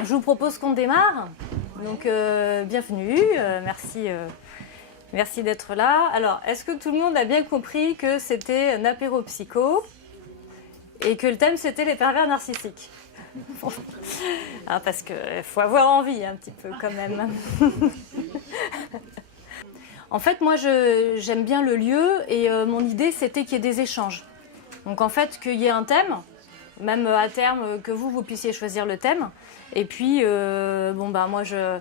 Je vous propose qu'on démarre. Donc, bienvenue, merci d'être là. Alors, est-ce que tout le monde a bien compris que c'était un apéro psycho et que le thème c'était les pervers narcissiques? Ah, parce qu'il faut avoir envie un petit peu quand même. En fait, moi j'aime bien le lieu et mon idée c'était qu'il y ait des échanges. Donc en fait, qu'il y ait un thème, même à terme que vous puissiez choisir le thème. Et puis, moi je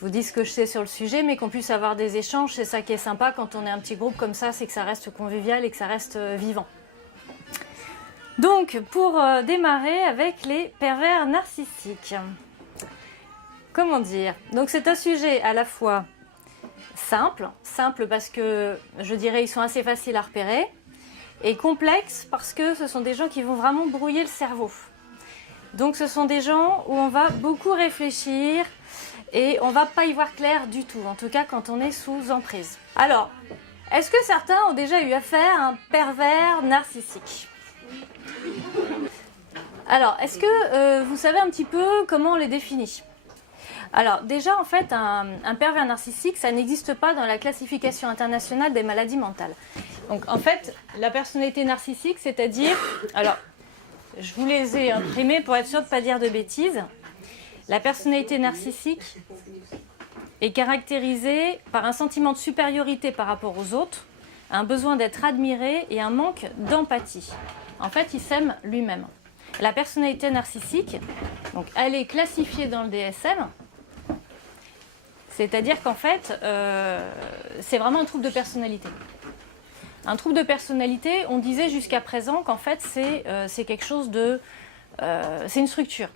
vous dis ce que je sais sur le sujet, mais qu'on puisse avoir des échanges, c'est ça qui est sympa quand on est un petit groupe comme ça, c'est que ça reste convivial et que ça reste vivant. Donc, pour démarrer avec les pervers narcissiques. Comment dire? Donc c'est un sujet à la fois simple parce que je dirais ils sont assez faciles à repérer, et complexe parce que ce sont des gens qui vont vraiment brouiller le cerveau. Donc ce sont des gens où on va beaucoup réfléchir et on va pas y voir clair du tout, en tout cas quand on est sous emprise. Alors, est-ce que certains ont déjà eu affaire à un pervers narcissique? Alors, est-ce que vous savez un petit peu comment on les définit? Alors déjà, en fait, un pervers narcissique, ça n'existe pas dans la classification internationale des maladies mentales. Donc en fait, la personnalité narcissique, c'est-à-dire... Alors, je vous les ai imprimés pour être sûr de ne pas dire de bêtises. La personnalité narcissique est caractérisée par un sentiment de supériorité par rapport aux autres, un besoin d'être admiré et un manque d'empathie. En fait, il s'aime lui-même. La personnalité narcissique, donc, elle est classifiée dans le DSM. C'est-à-dire qu'en fait, c'est vraiment un trouble de personnalité. Un trouble de personnalité, on disait jusqu'à présent qu'en fait, c'est quelque chose de... c'est une structure.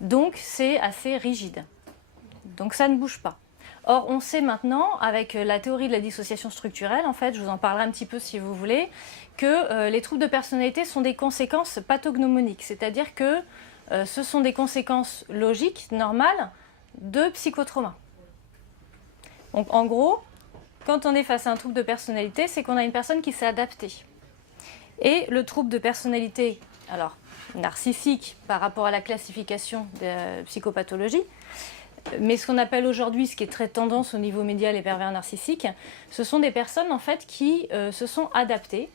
Donc, c'est assez rigide. Donc, ça ne bouge pas. Or, on sait maintenant, avec la théorie de la dissociation structurelle, en fait, je vous en parlerai un petit peu si vous voulez, que les troubles de personnalité sont des conséquences pathognomoniques. C'est-à-dire que ce sont des conséquences logiques, normales, de psychotrauma. Donc en gros, quand on est face à un trouble de personnalité, c'est qu'on a une personne qui s'est adaptée. Et le trouble de personnalité, alors narcissique par rapport à la classification de psychopathologie, mais ce qu'on appelle aujourd'hui, ce qui est très tendance au niveau médial, les pervers narcissiques, ce sont des personnes en fait qui se sont adaptées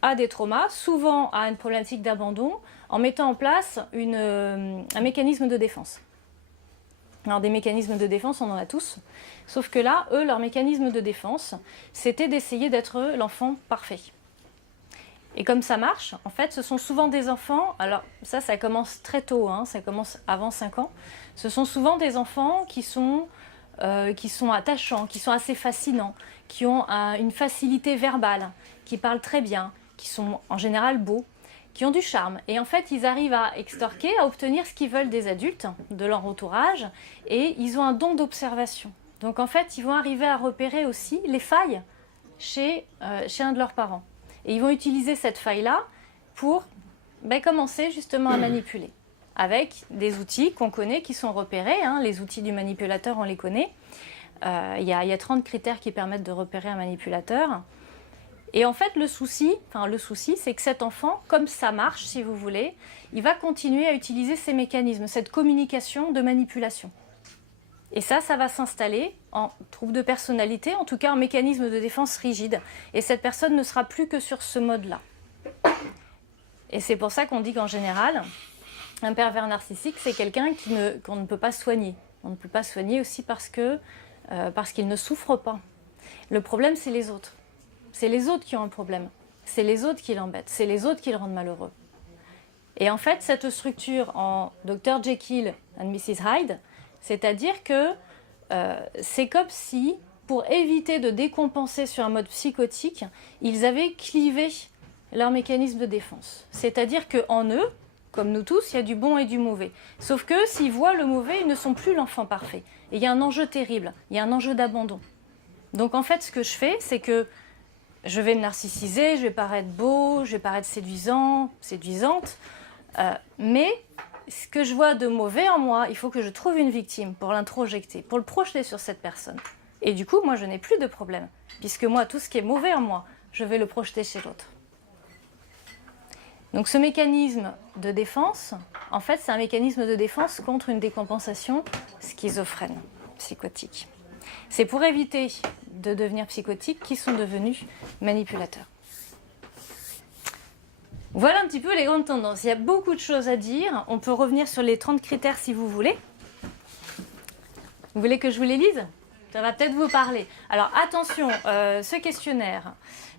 à des traumas, souvent à une problématique d'abandon, en mettant en place un mécanisme de défense. Alors des mécanismes de défense, on en a tous, sauf que là, eux, leur mécanisme de défense, c'était d'essayer d'être l'enfant parfait. Et comme ça marche, en fait, ce sont souvent des enfants, alors ça commence très tôt, hein, ça commence avant 5 ans, ce sont souvent des enfants qui sont attachants, qui sont assez fascinants, qui ont une facilité verbale, qui parlent très bien, qui sont en général beaux, qui ont du charme. Et en fait, ils arrivent à extorquer, à obtenir ce qu'ils veulent des adultes, de leur entourage, et ils ont un don d'observation. Donc en fait, ils vont arriver à repérer aussi les failles chez un de leurs parents. Et ils vont utiliser cette faille-là pour commencer justement à manipuler, avec des outils qu'on connaît, qui sont repérés. Hein, les outils du manipulateur, on les connaît. Il y a 30 critères qui permettent de repérer un manipulateur. Et en fait, le souci, c'est que cet enfant, comme ça marche, si vous voulez, il va continuer à utiliser ces mécanismes, cette communication de manipulation. Et ça va s'installer en trouble de personnalité, en tout cas en mécanisme de défense rigide. Et cette personne ne sera plus que sur ce mode-là. Et c'est pour ça qu'on dit qu'en général, un pervers narcissique, c'est quelqu'un qu'on ne peut pas soigner. On ne peut pas soigner aussi parce qu'il ne souffre pas. Le problème, c'est les autres. C'est les autres qui ont un problème, c'est les autres qui l'embêtent, c'est les autres qui le rendent malheureux. Et en fait, cette structure en Dr Jekyll and Mrs Hyde, c'est-à-dire que c'est comme si, pour éviter de décompenser sur un mode psychotique, ils avaient clivé leur mécanisme de défense. C'est-à-dire qu'en eux, comme nous tous, il y a du bon et du mauvais. Sauf que s'ils voient le mauvais, ils ne sont plus l'enfant parfait. Et il y a un enjeu terrible, il y a un enjeu d'abandon. Donc en fait, ce que je fais, c'est que je vais me narcissiser, je vais paraître beau, je vais paraître séduisante, mais ce que je vois de mauvais en moi, il faut que je trouve une victime pour l'introjecter, pour le projeter sur cette personne. Et du coup, moi, je n'ai plus de problème, puisque moi, tout ce qui est mauvais en moi, je vais le projeter chez l'autre. Donc ce mécanisme de défense, en fait, c'est un mécanisme de défense contre une décompensation schizophrène, psychotique. C'est pour éviter de devenir psychotiques qu'ils sont devenus manipulateurs. Voilà un petit peu les grandes tendances. Il y a beaucoup de choses à dire. On peut revenir sur les 30 critères si vous voulez. Vous voulez que je vous les lise ? Ça va peut-être vous parler. Alors attention, ce questionnaire,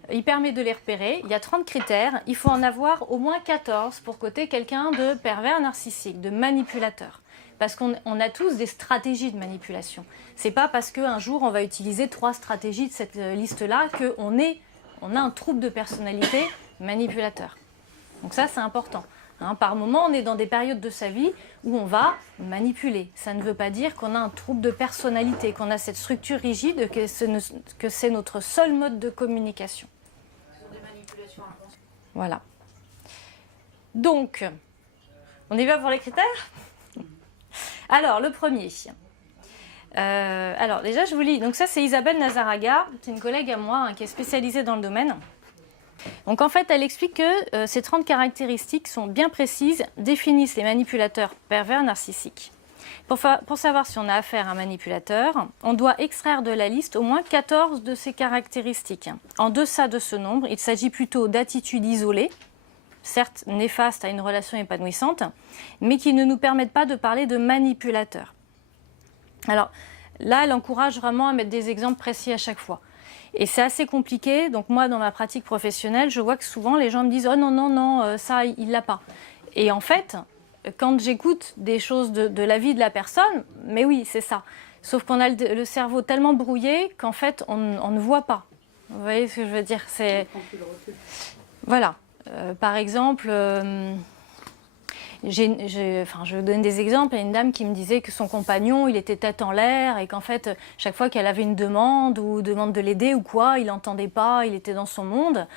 il permet de les repérer. Il y a 30 critères. Il faut en avoir au moins 14 pour coter quelqu'un de pervers narcissique, de manipulateur. Parce qu'on a tous des stratégies de manipulation. C'est pas parce qu'un jour on va utiliser 3 stratégies de cette liste-là qu'on a un trouble de personnalité manipulateur. Donc ça, c'est important. Par moment, on est dans des périodes de sa vie où on va manipuler. Ça ne veut pas dire qu'on a un trouble de personnalité, qu'on a cette structure rigide, que c'est notre seul mode de communication. Voilà. Donc, on y va pour les critères ? Alors, le premier. Alors, déjà, je vous lis. Donc ça, c'est Isabelle Nazaraga. C'est une collègue à moi qui est spécialisée dans le domaine. Donc en fait, elle explique que ces 30 caractéristiques sont bien précises, définissent les manipulateurs pervers narcissiques. Pour savoir si on a affaire à un manipulateur, on doit extraire de la liste au moins 14 de ces caractéristiques. En deçà de ce nombre, il s'agit plutôt d'attitudes isolées, certes néfastes à une relation épanouissante, mais qui ne nous permettent pas de parler de manipulateurs. Alors là, elle encourage vraiment à mettre des exemples précis à chaque fois. Et c'est assez compliqué, donc moi dans ma pratique professionnelle, je vois que souvent les gens me disent « Oh non, non, non, ça il l'a pas ». Et en fait, quand j'écoute des choses de la vie de la personne, mais oui, c'est ça. Sauf qu'on a le cerveau tellement brouillé qu'en fait on ne voit pas. Vous voyez ce que je veux dire ? Voilà. Par exemple, je vais vous donner des exemples. Il y a une dame qui me disait que son compagnon, il était tête en l'air et qu'en fait, chaque fois qu'elle avait une demande ou demande de l'aider ou quoi, il n'entendait pas, il était dans son monde.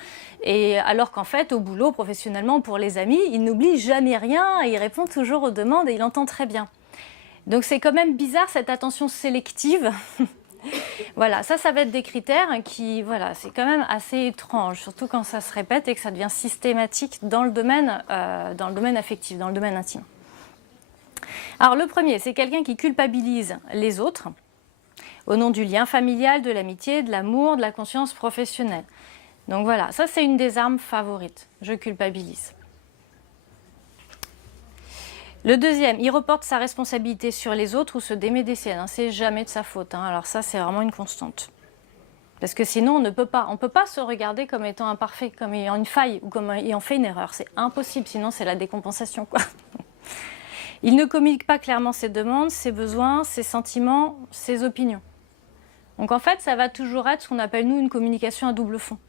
Et alors qu'en fait, au boulot, professionnellement, pour les amis, il n'oublie jamais rien et il répond toujours aux demandes et il entend très bien. Donc c'est quand même bizarre cette attention sélective. Voilà, ça va être des critères qui, voilà, c'est quand même assez étrange, surtout quand ça se répète et que ça devient systématique dans le domaine affectif, dans le domaine intime. Alors le premier, c'est quelqu'un qui culpabilise les autres au nom du lien familial, de l'amitié, de l'amour, de la conscience professionnelle. Donc voilà, ça c'est une des armes favorites, je culpabilise. Le deuxième, il reporte sa responsabilité sur les autres ou se démet des siennes. C'est jamais de sa faute. Alors ça, c'est vraiment une constante. Parce que sinon, on ne peut pas. On ne peut pas se regarder comme étant imparfait, comme ayant une faille ou comme ayant fait une erreur. C'est impossible, sinon c'est la décompensation, quoi. Il ne communique pas clairement ses demandes, ses besoins, ses sentiments, ses opinions. Donc en fait, ça va toujours être ce qu'on appelle, nous, une communication à double fond.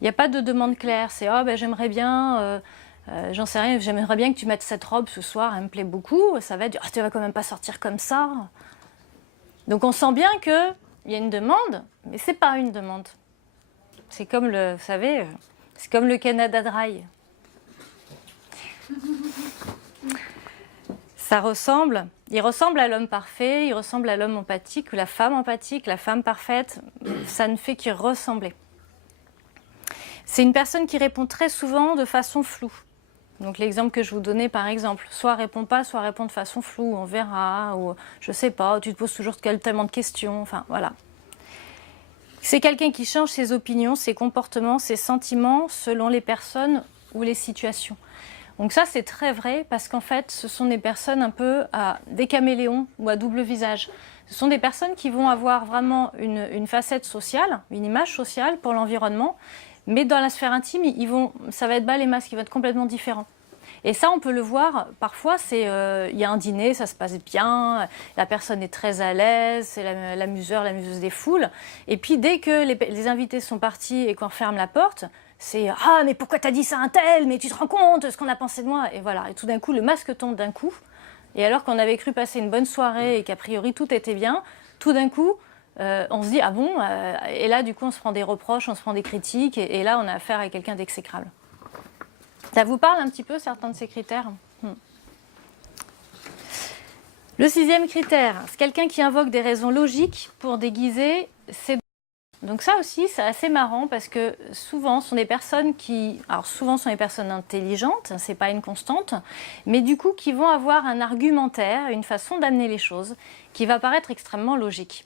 Il n'y a pas de demande claire. C'est « Oh, ben, j'aimerais bien... j'en sais rien, j'aimerais bien que tu mettes cette robe ce soir, elle me plaît beaucoup. » Ça va être « Oh, tu vas quand même pas sortir comme ça. » Donc on sent bien qu'il y a une demande, mais c'est pas une demande. C'est comme le, vous savez, c'est comme le Canada Dry. Il ressemble à l'homme parfait, il ressemble à l'homme empathique, ou la femme parfaite. Ça ne fait que ressembler. C'est une personne qui répond très souvent de façon floue. Donc l'exemple que je vous donnais par exemple, soit répond pas, soit répond de façon floue, on verra, ou je sais pas, tu te poses toujours tellement de questions, enfin voilà. C'est quelqu'un qui change ses opinions, ses comportements, ses sentiments selon les personnes ou les situations. Donc ça c'est très vrai parce qu'en fait ce sont des personnes un peu des caméléons ou à double visage. Ce sont des personnes qui vont avoir vraiment une facette sociale, une image sociale pour l'environnement, mais dans la sphère intime, ça va être bas les masques, ils vont être complètement différents. Et ça, on peut le voir, parfois, il y a un dîner, ça se passe bien, la personne est très à l'aise, c'est l'amuseuse des foules. Et puis, dès que les invités sont partis et qu'on ferme la porte, c'est « Ah, mais pourquoi t'as dit ça à un tel? Mais tu te rends compte de ce qu'on a pensé de moi ?» Et voilà, et tout d'un coup, le masque tombe d'un coup. Et alors qu'on avait cru passer une bonne soirée et qu'a priori tout était bien, tout d'un coup, on se dit « Ah bon ?» Et là, du coup, on se prend des reproches, on se prend des critiques, et là, on a affaire à quelqu'un d'exécrable. Ça vous parle un petit peu, certains de ces critères? Le 6e critère, c'est quelqu'un qui invoque des raisons logiques pour déguiser ses... Donc ça aussi, c'est assez marrant parce que souvent, ce sont des personnes intelligentes, c'est pas une constante, mais du coup, qui vont avoir un argumentaire, une façon d'amener les choses qui va paraître extrêmement logique.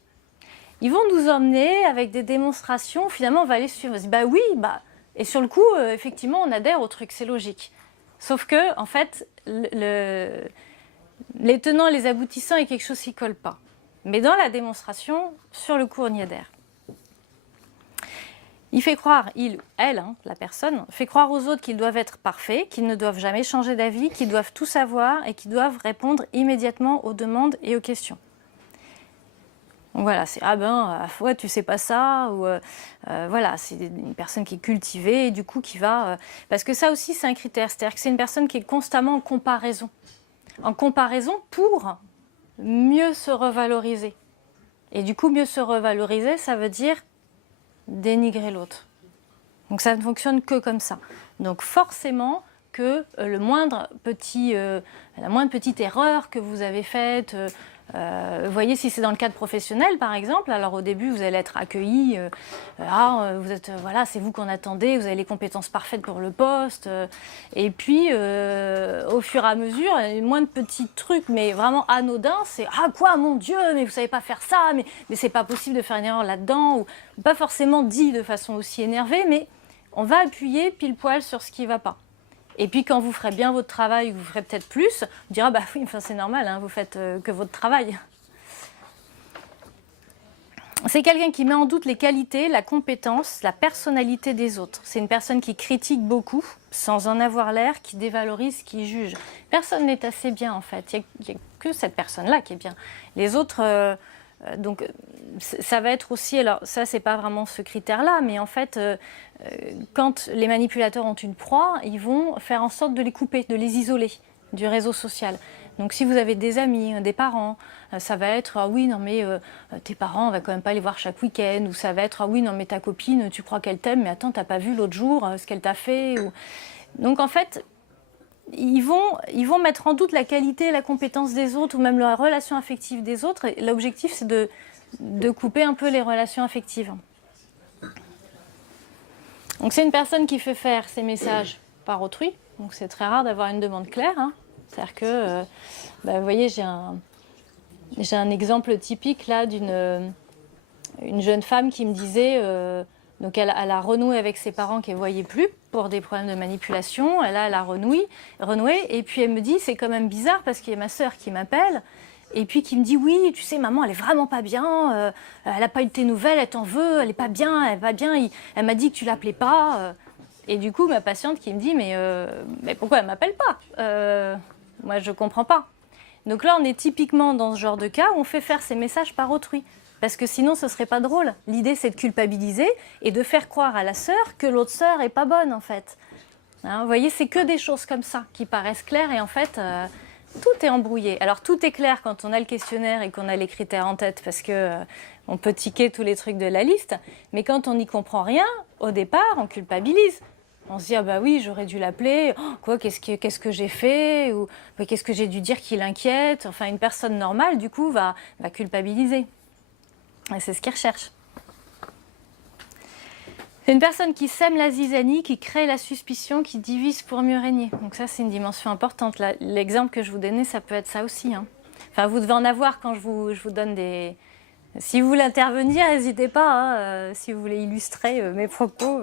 Ils vont nous emmener avec des démonstrations, finalement, on va les suivre. On se dit, bah oui, et sur le coup, effectivement, on adhère au truc, c'est logique. Sauf que, en fait, les tenants et les aboutissants est quelque chose qui ne colle pas. Mais dans la démonstration, sur le coup, on y adhère. Il fait croire, la personne, fait croire aux autres qu'ils doivent être parfaits, qu'ils ne doivent jamais changer d'avis, qu'ils doivent tout savoir et qu'ils doivent répondre immédiatement aux demandes et aux questions. Donc voilà, c'est ouais, tu sais pas ça, ou voilà, c'est une personne qui est cultivée et du coup qui va. Parce que ça aussi, c'est un critère, c'est-à-dire que c'est une personne qui est constamment en comparaison. En comparaison pour mieux se revaloriser. Et du coup, mieux se revaloriser, ça veut dire dénigrer l'autre. Donc ça ne fonctionne que comme ça. Donc forcément que la moindre petite erreur que vous avez faite, vous voyez, si c'est dans le cadre professionnel par exemple, alors au début vous allez être accueilli, c'est vous qu'on attendait, vous avez les compétences parfaites pour le poste, et puis au fur et à mesure, moins de petits trucs mais vraiment anodins, c'est ah quoi mon Dieu, mais vous savez pas faire ça, mais c'est pas possible de faire une erreur là-dedans, ou pas forcément dit de façon aussi énervée, mais on va appuyer pile poil sur ce qui va pas. Et puis quand vous ferez bien votre travail, vous ferez peut-être plus, on dira bah oui, enfin, c'est normal, hein, vous faites que votre travail. C'est quelqu'un qui met en doute les qualités, la compétence, la personnalité des autres. C'est une personne qui critique beaucoup, sans en avoir l'air, qui dévalorise, qui juge. Personne n'est assez bien en fait, il n'y a que cette personne-là qui est bien. Les autres, donc ça va être aussi, alors ça c'est pas vraiment ce critère-là, mais en fait, quand les manipulateurs ont une proie, ils vont faire en sorte de les couper, de les isoler du réseau social. Donc si vous avez des amis, des parents, ça va être ah oui non mais tes parents on va quand même pas les voir chaque week-end, ou ça va être ah oui non mais ta copine tu crois qu'elle t'aime mais attends t'as pas vu l'autre jour ce qu'elle t'a fait ou... Donc en fait ils vont mettre en doute la qualité et la compétence des autres ou même la relation affective des autres, et l'objectif c'est de couper un peu les relations affectives. Donc c'est une personne qui fait faire ses messages par autrui, donc c'est très rare d'avoir une demande claire, hein. C'est-à-dire que, vous voyez, j'ai un exemple typique là d'une jeune femme qui me disait, donc elle a renoué avec ses parents qu'elle ne voyait plus pour des problèmes de manipulation, elle a renoué, et puis elle me dit, c'est quand même bizarre parce qu'il y a ma sœur qui m'appelle, et puis qui me dit, oui, tu sais, maman, elle est vraiment pas bien, elle n'a pas eu de tes nouvelles, elle t'en veut, elle est pas bien, elle m'a dit que tu l'appelais pas. Et du coup, ma patiente qui me dit, mais pourquoi elle m'appelle pas moi, je ne comprends pas. Donc là, on est typiquement dans ce genre de cas où on fait faire ces messages par autrui. Parce que sinon, ce ne serait pas drôle. L'idée, c'est de culpabiliser et de faire croire à la sœur que l'autre sœur n'est pas bonne, en fait. Hein, vous voyez, c'est que des choses comme ça qui paraissent claires et en fait, tout est embrouillé. Alors, tout est clair quand on a le questionnaire et qu'on a les critères en tête parce qu'on peut ticker tous les trucs de la liste. Mais quand on n'y comprend rien, au départ, on culpabilise. On se dit, ah bah oui, j'aurais dû l'appeler, qu'est-ce que j'ai fait, ou qu'est-ce que j'ai dû dire qui l'inquiète. Enfin, une personne normale, du coup, va culpabiliser. Et c'est ce qu'ils recherchent. C'est une personne qui sème la zizanie, qui crée la suspicion, qui divise pour mieux régner. Donc ça, c'est une dimension importante. L'exemple que je vous donnais, ça peut être ça aussi, hein. Enfin, vous devez en avoir quand je vous donne des... Si vous voulez intervenir, n'hésitez pas, hein, si vous voulez illustrer mes propos.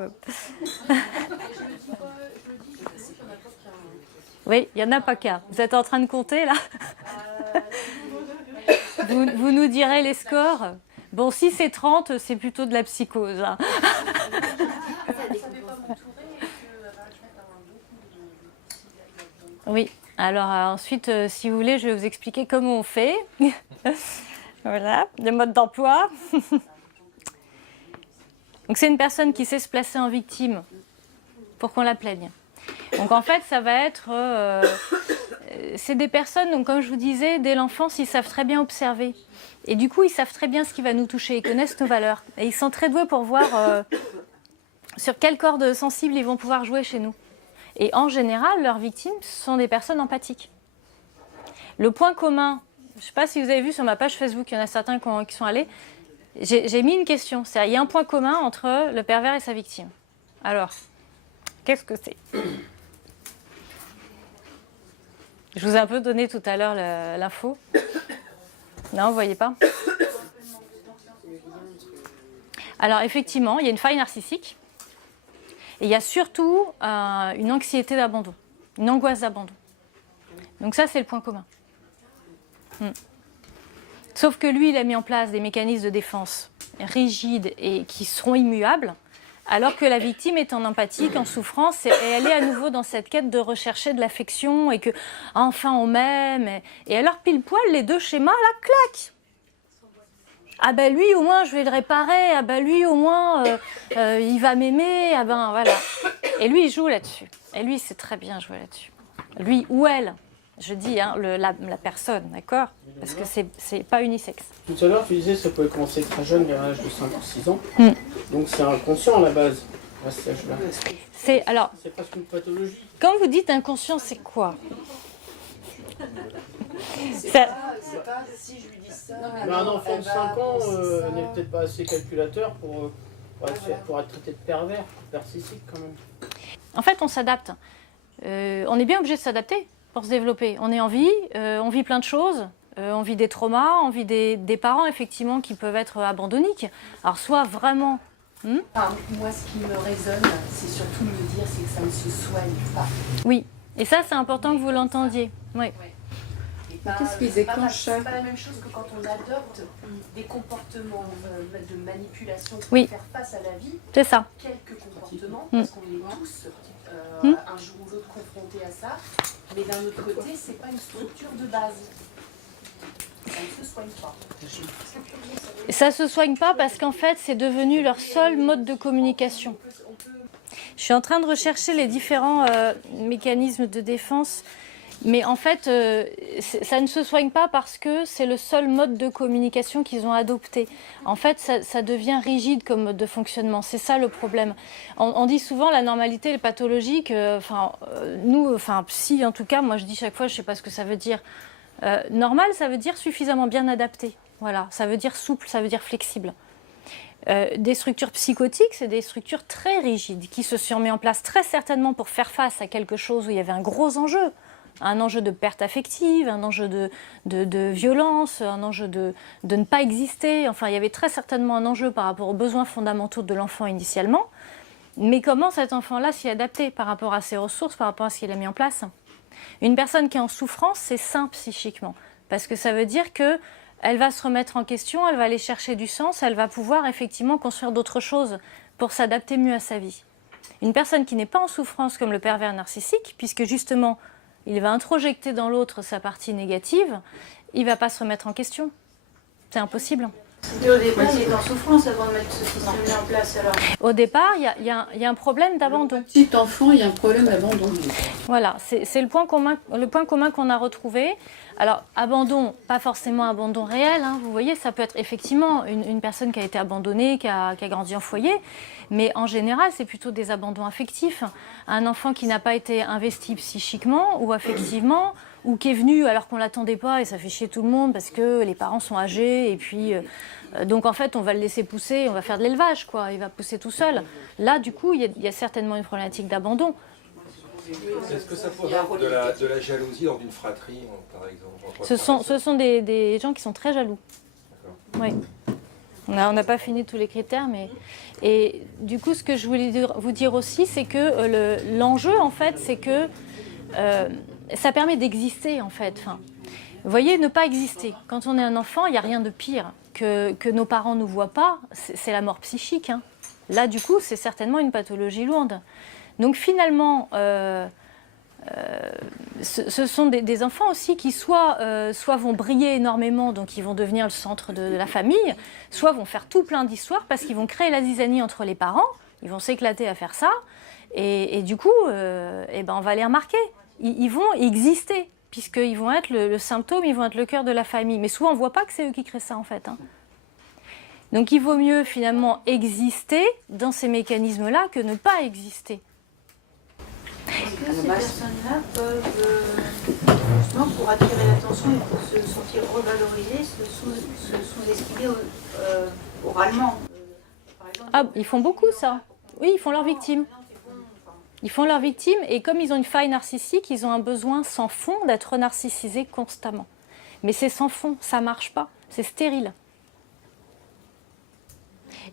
Oui, il n'y en a pas qu'un. Vous êtes en train de compter, là? Vous nous direz les scores. Bon, si c'est 30, c'est plutôt de la psychose. Hein. Oui, alors ensuite, si vous voulez, je vais vous expliquer comment on fait. Voilà, le mode d'emploi. Donc c'est une personne qui sait se placer en victime pour qu'on la plaigne. Donc en fait, ça va être... c'est des personnes, donc, comme je vous disais, dès l'enfance, ils savent très bien observer. Et du coup, ils savent très bien ce qui va nous toucher, ils connaissent nos valeurs. Et ils sont très doués pour voir sur quelle corde sensible ils vont pouvoir jouer chez nous. Et en général, leurs victimes sont des personnes empathiques. Le point commun, je ne sais pas si vous avez vu sur ma page Facebook, il y en a certains qui sont allés, J'ai mis une question. Il y a un point commun entre le pervers et sa victime. Alors, qu'est-ce que c'est? Je vous ai un peu donné tout à l'heure l'info. Non, vous ne voyez pas? Alors, effectivement, il y a une faille narcissique. Et il y a surtout une anxiété d'abandon, une angoisse d'abandon. Donc ça, c'est le point commun. Sauf que lui, il a mis en place des mécanismes de défense rigides et qui seront immuables, alors que la victime est en empathique, en souffrance, et elle est à nouveau dans cette quête de rechercher de l'affection et que enfin on m'aime. Et alors pile poil, les deux schémas, là, clac. Ah ben lui au moins je vais le réparer, ah ben lui au moins il va m'aimer, ah ben voilà. Et lui il joue là-dessus. Et lui il sait très bien jouer là-dessus. Lui ou elle, je dis hein, la personne, d'accord? Parce que c'est pas unisexe. Tout à l'heure tu disais que ça pouvait commencer très jeune, vers l'âge de 5 ou 6 ans. Donc c'est inconscient à la base, à cet âge-là. C'est presque une pathologie. Quand vous dites inconscient, c'est quoi? C'est pas si je lui dis ça. Mais un enfant de 5 ans n'est peut-être pas assez calculateur pour être traité de pervers, narcissique quand même. En fait, on s'adapte. On est bien obligé de s'adapter pour se développer. On est en vie, on vit plein de choses. On vit des traumas, on vit des parents effectivement qui peuvent être abandonniques. Alors soit vraiment... Moi, ce qui me résonne, c'est surtout de me dire c'est que ça ne se soigne pas. Oui, et ça c'est important que vous l'entendiez. Oui. Qu'est-ce qui déclenche ça? C'est pas la même chose que quand on adopte des comportements de manipulation pour Oui. faire face à la vie. C'est ça. Quelques comportements, parce qu'on est tous un jour ou l'autre confrontés à ça. Mais d'un autre côté, c'est pas une structure de base. Ça ne se soigne pas. Ça ne se soigne pas parce qu'en fait c'est devenu leur seul mode de communication. Je suis en train de rechercher les différents mécanismes de défense. Mais en fait, ça ne se soigne pas parce que c'est le seul mode de communication qu'ils ont adopté. En fait, ça devient rigide comme mode de fonctionnement. C'est ça le problème. On dit souvent la normalité est pathologique. Si en tout cas, moi je dis chaque fois, je ne sais pas ce que ça veut dire. Normal, ça veut dire suffisamment bien adapté. Voilà, ça veut dire souple, ça veut dire flexible. Des structures psychotiques, c'est des structures très rigides qui se sont mises en place très certainement pour faire face à quelque chose où il y avait un gros enjeu. Un enjeu de perte affective, un enjeu de violence, un enjeu de ne pas exister. Enfin, il y avait très certainement un enjeu par rapport aux besoins fondamentaux de l'enfant initialement. Mais comment cet enfant-là s'y adapter par rapport à ses ressources, par rapport à ce qu'il a mis en place? Une personne qui est en souffrance, c'est sain psychiquement. Parce que ça veut dire qu'elle va se remettre en question, elle va aller chercher du sens, elle va pouvoir effectivement construire d'autres choses pour s'adapter mieux à sa vie. Une personne qui n'est pas en souffrance comme le pervers narcissique, puisque justement... il va introjecter dans l'autre sa partie négative, il ne va pas se remettre en question. C'est impossible. C'était au départ, il était en souffrance avant de mettre ce système en place alors. Au départ, il y a un problème d'abandon. Petit enfant, il y a un problème d'abandon. Voilà, c'est le point commun qu'on a retrouvé. Alors, abandon, pas forcément abandon réel, hein, vous voyez, ça peut être effectivement une personne qui a été abandonnée, qui a grandi en foyer, mais en général, c'est plutôt des abandons affectifs. Un enfant qui n'a pas été investi psychiquement ou affectivement, ou qui est venu alors qu'on ne l'attendait pas et ça fait chier tout le monde parce que les parents sont âgés et puis... donc en fait, on va le laisser pousser, on va faire de l'élevage, quoi. Il va pousser tout seul. Là, du coup, il y a certainement une problématique d'abandon. Est-ce que ça pourrait être de la jalousie dans une fratrie, par exemple? Ce sont des gens qui sont très jaloux. Oui. On n'a pas fini tous les critères, mais... Et du coup, ce que je voulais vous dire aussi, c'est que l'enjeu, en fait, c'est que ça permet d'exister, en fait. Enfin, vous voyez, ne pas exister. Quand on est un enfant, il n'y a rien de pire que nos parents ne nous voient pas. C'est la mort psychique, hein. Là, du coup, c'est certainement une pathologie lourde. Donc finalement, ce sont des enfants aussi qui soit vont briller énormément, donc ils vont devenir le centre de la famille, soit vont faire tout plein d'histoires parce qu'ils vont créer la zizanie entre les parents, ils vont s'éclater à faire ça, et du coup, on va les remarquer. Ils vont exister, puisqu'ils vont être le symptôme, ils vont être le cœur de la famille. Mais souvent, on ne voit pas que c'est eux qui créent ça, en fait, hein. Donc il vaut mieux finalement exister dans ces mécanismes-là que ne pas exister. Est-ce que ces personnes-là peuvent justement pour attirer l'attention et pour se sentir revalorisé, se sont esquivés oralement. Par exemple, Ah, ils font beaucoup ça. Oui, ils font leurs victimes. Ils font leurs victimes et comme ils ont une faille narcissique, ils ont un besoin sans fond d'être narcissisés constamment. Mais c'est sans fond, ça ne marche pas, c'est stérile.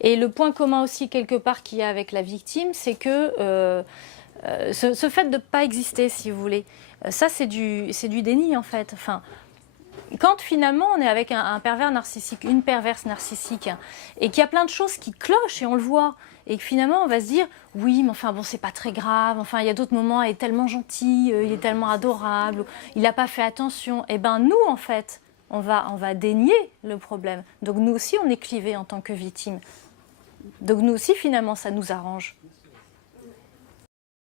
Et le point commun aussi quelque part qu'il y a avec la victime, c'est que ce fait de ne pas exister, si vous voulez, ça c'est du déni en fait. Enfin, quand finalement on est avec un pervers narcissique, une perverse narcissique, et qu'il y a plein de choses qui clochent et on le voit, et que finalement on va se dire oui mais enfin bon c'est pas très grave, enfin il y a d'autres moments, il est tellement gentil, il est tellement adorable, il n'a pas fait attention, et ben nous en fait on va dénier le problème. Donc nous aussi on est clivés en tant que victimes. Donc nous aussi finalement ça nous arrange.